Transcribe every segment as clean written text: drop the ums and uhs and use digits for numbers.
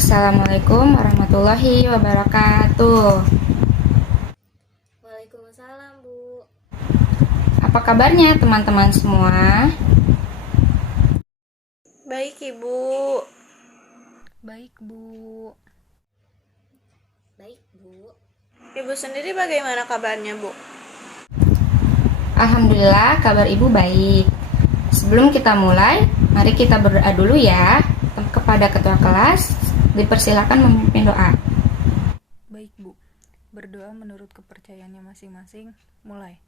Assalamualaikum warahmatullahi wabarakatuh. Waalaikumsalam, Bu. Apa kabarnya teman-teman semua? Baik, Ibu. Baik, Bu. Baik, Bu. Ibu sendiri bagaimana kabarnya, Bu? Alhamdulillah kabar ibu baik. Sebelum kita mulai, mari kita berdoa dulu ya. Kepada ketua kelas, dipersilakan memimpin doa. Baik, Bu. Berdoa menurut kepercayaannya masing-masing. Mulai.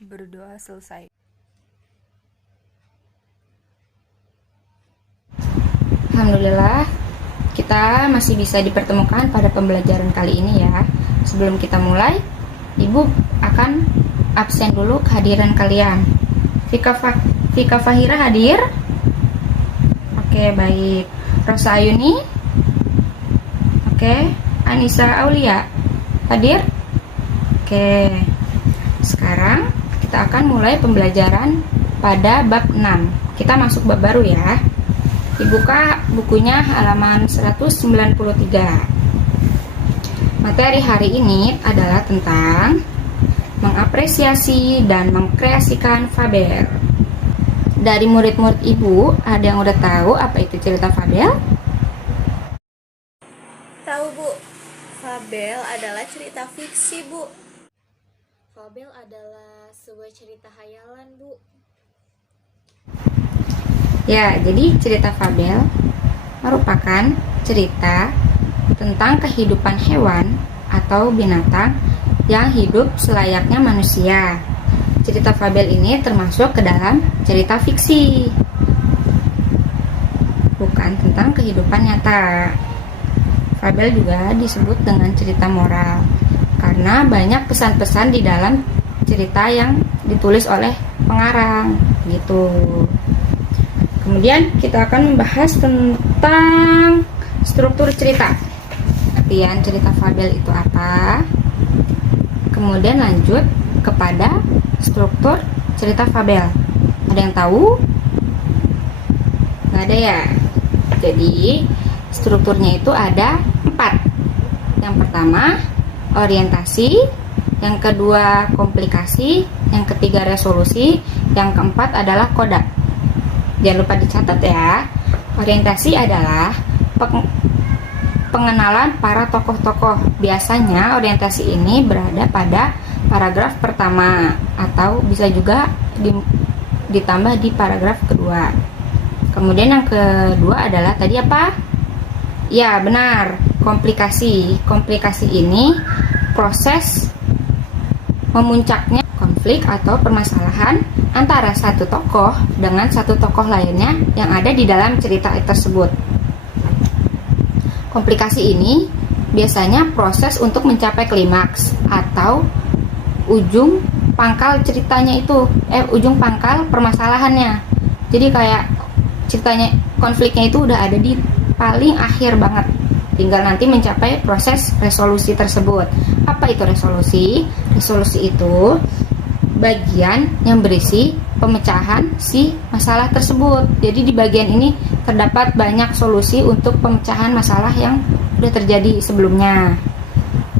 Berdoa selesai. Alhamdulillah, kita masih bisa dipertemukan pada pembelajaran kali ini ya. Sebelum kita mulai, ibu akan absen dulu kehadiran kalian. Fika Fahira hadir? Oke, baik. Rosa Ayuni? Oke. Anissa Aulia hadir? Oke. Sekarang kita akan mulai pembelajaran pada bab 6. Kita masuk bab baru ya. Dibuka bukunya halaman 193. Materi hari ini adalah tentang mengapresiasi dan mengkreasikan fabel. Dari murid-murid ibu, ada yang udah tahu apa itu cerita fabel? Tahu, Bu. Fabel adalah cerita fiksi, Bu. Fabel adalah sebuah cerita hayalan, Bu. Ya, jadi cerita fabel merupakan cerita tentang kehidupan hewan atau binatang yang hidup selayaknya manusia. Cerita fabel ini termasuk ke dalam cerita fiksi, bukan tentang kehidupan nyata. Fabel juga disebut dengan cerita moral karena banyak pesan-pesan di dalam cerita yang ditulis oleh pengarang gitu. Kemudian kita akan membahas tentang struktur cerita. Artian cerita fabel itu apa? Kemudian lanjut kepada struktur cerita fabel. Ada yang tahu? Nggak ada ya? Jadi strukturnya itu ada 4. Yang pertama orientasi, yang kedua komplikasi, yang ketiga resolusi, yang keempat adalah koda. Jangan lupa dicatat ya. Orientasi adalah pengenalan para tokoh-tokoh. Biasanya orientasi ini berada pada paragraf pertama atau bisa juga ditambah di paragraf kedua. Kemudian yang kedua adalah tadi apa? Ya, benar, komplikasi. Komplikasi ini proses memuncaknya konflik atau permasalahan antara satu tokoh dengan satu tokoh lainnya yang ada di dalam cerita tersebut. Komplikasi ini biasanya proses untuk mencapai klimaks atau ujung pangkal ceritanya itu, ujung pangkal permasalahannya. Jadi kayak ceritanya, konfliknya itu udah ada di paling akhir banget. Tinggal nanti mencapai proses resolusi tersebut. Apa itu resolusi? Resolusi itu bagian yang berisi pemecahan si masalah tersebut. Jadi di bagian ini terdapat banyak solusi untuk pemecahan masalah yang sudah terjadi sebelumnya.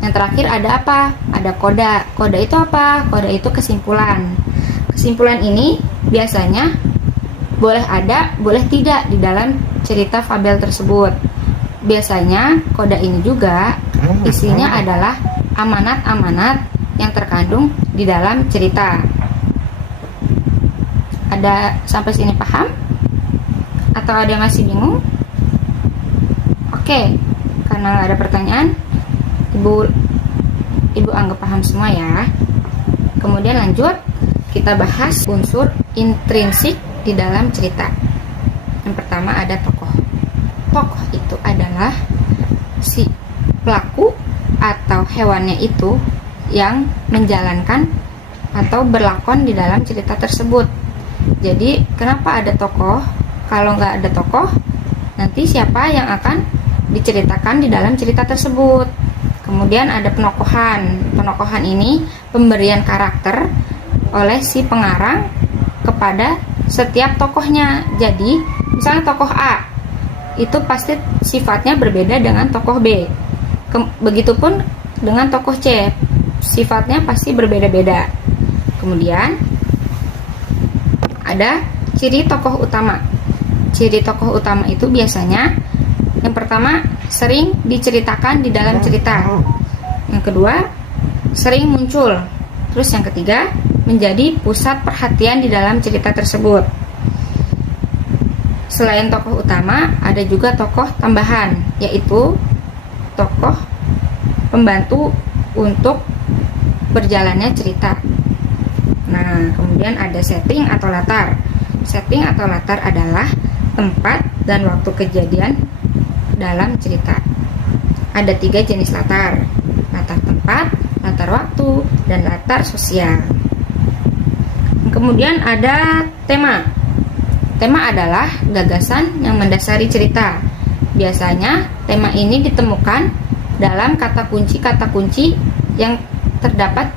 Yang terakhir ada apa? Ada koda. Koda itu apa? Koda itu kesimpulan. Kesimpulan ini biasanya boleh ada, boleh tidak di dalam cerita fabel tersebut. Biasanya koda ini juga isinya adalah amanat-amanat yang terkandung di dalam cerita. Ada sampai sini paham? Atau ada yang masih bingung? Oke, karena nggak ada pertanyaan, ibu anggap paham semua ya. Kemudian lanjut, kita bahas unsur intrinsik di dalam cerita. Yang pertama ada tokoh. Tokoh itu adalah si pelaku atau hewannya itu yang menjalankan atau berlakon di dalam cerita tersebut. Jadi kenapa ada tokoh? Kalau nggak ada tokoh, nanti siapa yang akan diceritakan di dalam cerita tersebut. Kemudian ada penokohan. Penokohan ini pemberian karakter oleh si pengarang kepada setiap tokohnya. Jadi, misalnya tokoh A, itu pasti sifatnya berbeda dengan tokoh B. Begitupun dengan tokoh C, sifatnya pasti berbeda-beda. Kemudian, ada ciri tokoh utama. Ciri tokoh utama itu biasanya yang pertama, sering diceritakan di dalam cerita. Yang kedua, sering muncul. Terus yang ketiga, menjadi pusat perhatian di dalam cerita tersebut. Selain tokoh utama, ada juga tokoh tambahan, yaitu tokoh pembantu untuk berjalannya cerita. Nah, kemudian ada setting atau latar. Setting atau latar adalah tempat dan waktu kejadian dalam cerita. Ada 3 jenis latar: latar tempat, latar waktu, dan latar sosial. Kemudian ada tema. Tema adalah gagasan yang mendasari cerita. Biasanya tema ini ditemukan dalam kata kunci yang terdapat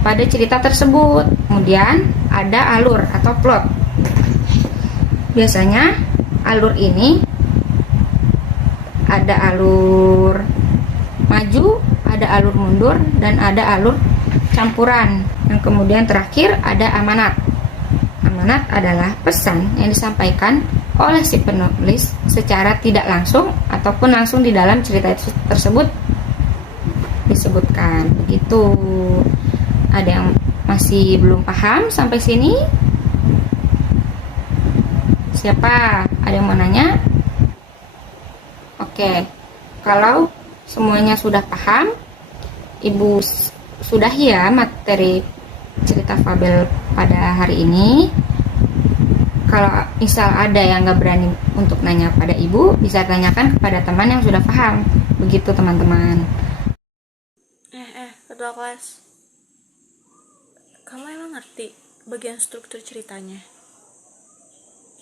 pada cerita tersebut. Kemudian ada alur atau plot. Biasanya alur ini ada alur maju, ada alur mundur, dan ada alur campuran. Yang kemudian terakhir ada amanat. Amanat adalah pesan yang disampaikan oleh si penulis secara tidak langsung ataupun langsung di dalam cerita tersebut disebutkan. Begitu. Ada yang masih belum paham sampai sini? Siapa? Ada yang mau nanya? Oke, kalau semuanya sudah paham, Ibu sudahi ya materi cerita fabel pada hari ini. Kalau misal ada yang nggak berani untuk nanya pada Ibu, bisa tanyakan kepada teman yang sudah paham. Begitu teman-teman. Ketua kelas, kamu emang ngerti bagian struktur ceritanya?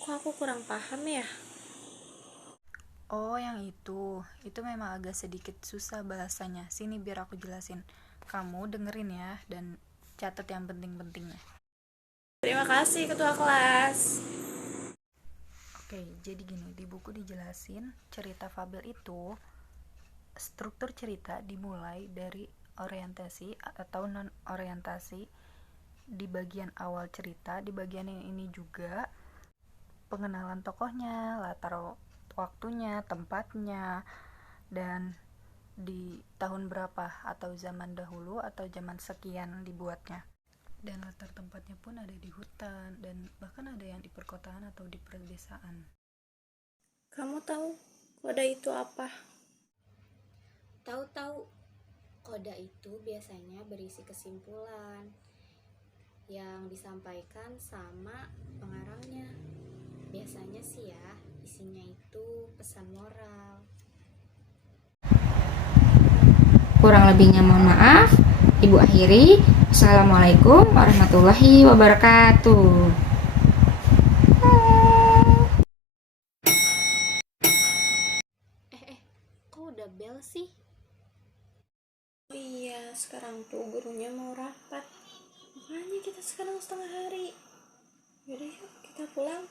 Kok aku kurang paham ya? Oh, yang itu memang agak sedikit susah bahasanya. Sini biar aku jelasin. Kamu dengerin ya, dan catat yang penting-pentingnya. Terima kasih ketua kelas. Oke, jadi gini, di buku dijelasin cerita fabel itu struktur cerita dimulai dari orientasi atau non orientasi di bagian awal cerita. Di bagian ini juga pengenalan tokohnya, latar waktunya, tempatnya, dan di tahun berapa atau zaman dahulu atau zaman sekian dibuatnya. Dan latar tempatnya pun ada di hutan dan bahkan ada yang di perkotaan atau di pedesaan. Kamu tahu koda itu apa? Tahu-tahu, koda itu biasanya berisi kesimpulan yang disampaikan sama pengarangnya. Biasanya sih ya, isinya itu pesan moral. Kurang lebihnya mohon maaf. Ibu akhiri. Assalamualaikum warahmatullahi wabarakatuh. Kok udah bel sih? Oh iya, sekarang tuh gurunya mau rapat. Makanya kita sekarang setengah hari. Yaudah yuk, kita pulang.